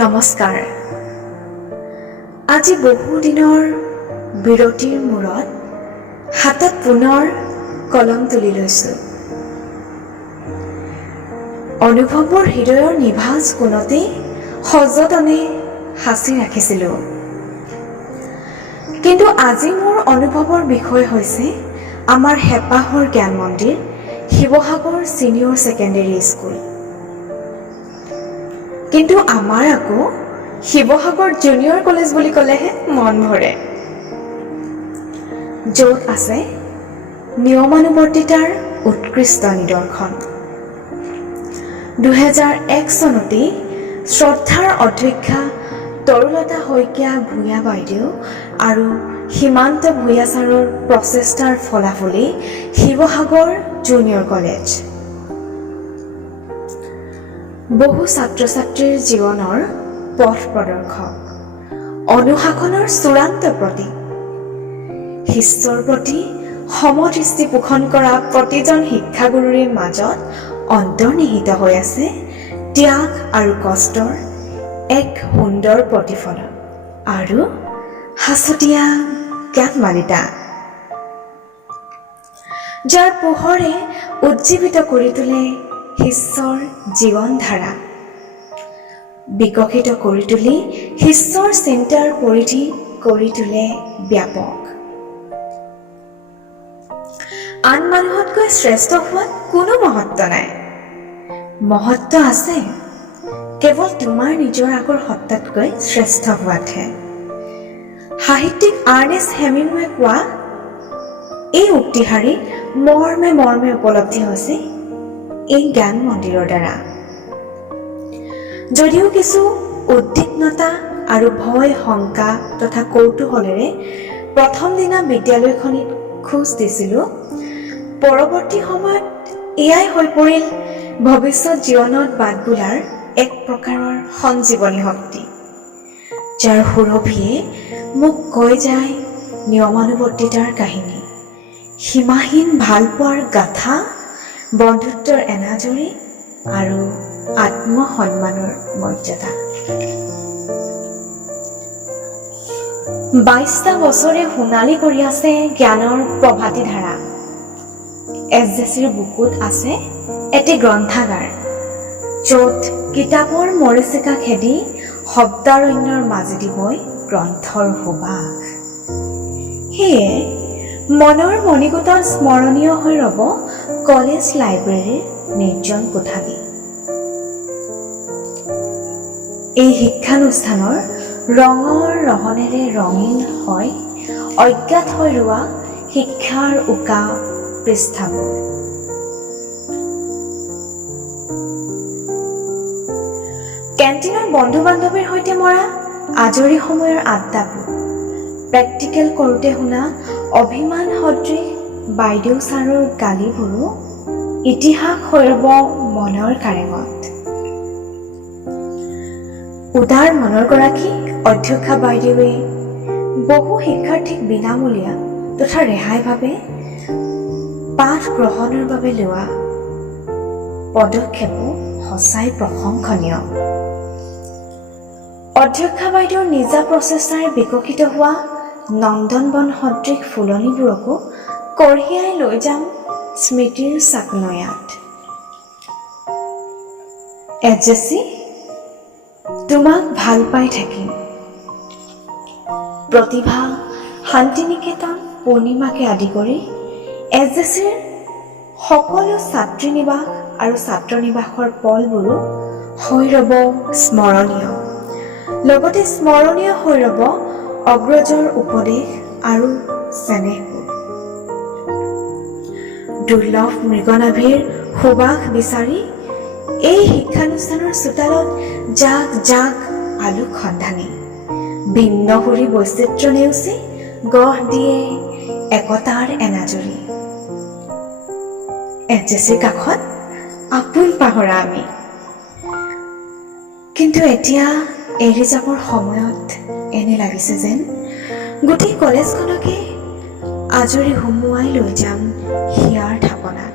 নমস্কাৰ। আজি বহু দিনৰ বিৰতিৰ মূৰত হাতত পুনৰ কলম তুলি লৈছোঁ। অনুভৱৰ হৃদয়ৰ নিভাঁজ কোণতে সযতনে সাঁচি ৰাখিছিলোঁ। কিন্তু আজি মোৰ অনুভৱৰ বিষয় হৈছে আমাৰ হেঁপাহৰ জ্ঞান মন্দিৰ, শিৱসাগৰ ছিনিয়ৰ ছেকেণ্ডেৰী স্কুল। কিন্তু আমাৰ আকৌ শিৱসাগৰ জুনিয়ৰ কলেজ বুলি ক'লেহে মন ভৰে, য'ত আছে নিয়মানুৱৰ্তিতাৰ উৎকৃষ্ট নিদৰ্শন। 2001 চনতেই শ্ৰদ্ধাৰ অধ্যক্ষা তৰুলতা শইকীয়া ভূঞা বাইদেউ আৰু সীমান্ত ভূঞা ছাৰৰ প্ৰচেষ্টাৰ ফলাফলেই শিৱসাগৰ জুনিয়ৰ কলেজ। বহু ছাত্ৰ ছাত্ৰীৰ জীৱনৰ পথ প্ৰদৰ্শক, অনুশাসনৰ চূড়ান্ত প্ৰতীক। শিষ্যৰ প্ৰতি সমদৃষ্টি পোষণ কৰা প্ৰতিজন শিক্ষাগুৰুৰে মাজত অন্তৰ্নিহিত হৈ আছে ত্যাগ আৰু কষ্টৰ এক সুন্দৰ প্ৰতিফলন আৰু সাঁচতীয়া জ্ঞানমালিতা, যাৰ পোহৰে উজ্জীৱিত কৰি তোলে শিষ্যৰ জীৱনধাৰা, বিকশিত কৰি তুলি শিষ্যৰ চিন্তাৰ পৰিধি কৰি তোলে ব্যাপক। আন মানুহতকৈ শ্ৰেষ্ঠ হোৱাত কোনো মহত্ব নাই। মহত্ব আছে কেৱল তোমাৰ নিজৰ আগৰ সত্তাতকৈ শ্ৰেষ্ঠ হোৱাতহে। সাহিত্যিক আৰ্নেষ্ট হেমিংৱে কোৱা এই উক্তিষাৰি মৰ্মে মৰ্মে উপলব্ধি হৈছে এই জ্ঞান মন্দিৰৰ দ্বাৰা। যদিও কিছু উদ্বিগ্নতা আৰু ভয় শংকা তথা কৌতূহলেৰে প্ৰথম দিনা বিদ্যালয়খনিত খোজ দিছিলোঁ, পৰৱৰ্তী সময়ত এয়াই হৈ পৰিল ভৱিষ্যত জীৱনত বাট বোলাৰ এক প্ৰকাৰৰ সঞ্জীৱনী শক্তি, যাৰ সুৰভিয়ে মোক কৈ যায় নিয়মানুৱৰ্তিতাৰ কাহিনী, সীমাহীন ভালপোৱাৰ গাথা, বন্ধুত্বৰ এনাজৰী আৰু আত্মসন্মানৰ মৰ্যাদা। 22টা বছৰে সোণালী কৰি আছে জ্ঞানৰ প্ৰভাতী ধাৰা। SJCৰ বুকুত আছে এটি গ্ৰন্থাগাৰ, য'ত কিতাপৰ মৰীচিকা খেদি শব্দাৰণ্যৰ মাজেদি বৈ গ্ৰন্থৰ সুবাস। সেয়ে মনৰ মণিকোটত স্মৰণীয় হৈ ৰ'ব কলেজ লাইব্ৰেৰীৰ নিৰ্জন কোঠালি। এই শিক্ষানুষ্ঠানৰ ৰঙৰ ৰহনেৰে ৰঙীন হয় অজ্ঞাত হৈ ৰোৱা শিক্ষাৰ উকা পৃষ্ঠাবোৰ। কেণ্টিনৰ বন্ধু বান্ধৱীৰ সৈতে মৰা আজৰি সময়ৰ আড্ডাবোৰ, প্ৰেক্টিকেল কৰোঁতে শুনা অভিমান সদৃশ বাইদেউ ছাৰৰ গালিবোৰো ইতিহাস হৈ ৰ'ব মনৰ কাৰেঙত। উদাৰ মনৰ গৰাকী অধ্যক্ষা বাইদেৱে বহু শিক্ষাৰ্থীক বিনামূলীয়া তথা ৰেহাইভাৱে পাঠ গ্ৰহণৰ বাবে লোৱা পদক্ষেপো সঁচাই প্ৰশংসনীয়। অধ্যক্ষা বাইদেউৰ নিজা প্ৰচেষ্টাৰে বিকশিত হোৱা নন্দনবন সদৃশ ফুলনিবোৰকো কঢ়িয়াই লৈ যাম স্মৃতিৰ চাকনৈয়াত। SJC, তোমাক ভাল পাই থাকিম। প্ৰতিভা, শান্তিনিকেতন, পূৰ্ণিমাকে আদি কৰি SJCৰ সকলো ছাত্ৰী নিবাস আৰু ছাত্ৰ নিবাসৰ পলবোৰো হৈ ৰ'ব স্মৰণীয়। লগতে স্মৰণীয় হৈ ৰ'ব অগ্ৰজৰ উপদেশ আৰু চেনেহবোৰ। দুৰ্লভ মৃগনাভীৰ সুবাস বিচাৰি এই শিক্ষানুষ্ঠানৰ চোতালত জাক জাক আলোক সন্ধানী ভিন্ন সুৰী বৈচিত্ৰ্য নেওচি গঢ় দিয়ে একতাৰ এনাজৰী। SJCৰ কাষত আপোন পাহৰা আমি, কিন্তু এতিয়া এৰি যাবৰ সময়ত এনে লাগিছে যেন গোটেই কলেজখনকে আজৰি সুমুৱাই লৈ যাম হিয়াৰ থাপনাত,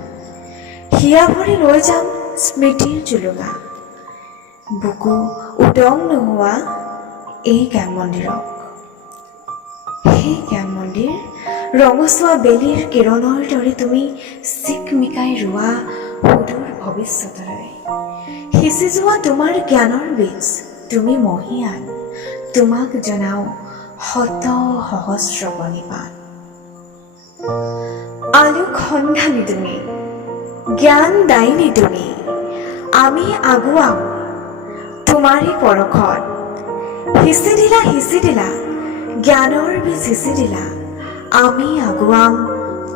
হিয়া ভৰি লৈ যাম স্মৃতিৰ জুলুঙা। বুকু উদং নোহোৱা এই জ্ঞান মন্দিৰক। সেই জ্ঞান মন্দিৰ ৰঙচুৱা বেলিৰ কিৰণৰ দৰে তুমি চিকমিকাই ৰোৱা সুদূৰ ভৱিষ্যতলৈ সিঁচি যোৱা তোমাৰ জ্ঞানৰ বীজ তুমি মহিয়ান, তোমাক জনাও শত সহস্ৰ প্ৰণিপাত। আলোক সন্ধানী তুমি, জ্ঞান দায়িনী তুমি, আমি আগুৱাম তোমাৰে পৰশত। সিঁচি দিলা জ্ঞানৰ বীজ সিঁচি দিলা, আমি আগুৱাম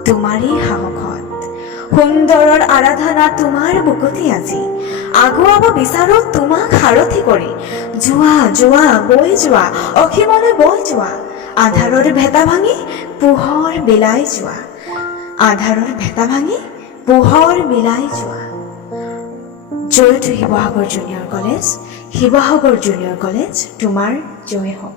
তোমাৰেই সাহসত। সুন্দৰৰ আৰাধনা তোমাৰ বুকুতে আজি, আগুৱাব বিচাৰো তোমাক সাৰথি কৰি। যোৱা যোৱা বৈ যোৱা, অসীমলৈ বৈ যোৱা, আধাৰৰ ভেটা ভাঙি পোহৰ বিলাই যোৱা, আধাৰৰ ভেটা ভাঙি পোহৰ বিলাই যোৱা। Joy to Sivasagar junior college, Sivasagar junior college, তোমাৰ জয় হওক।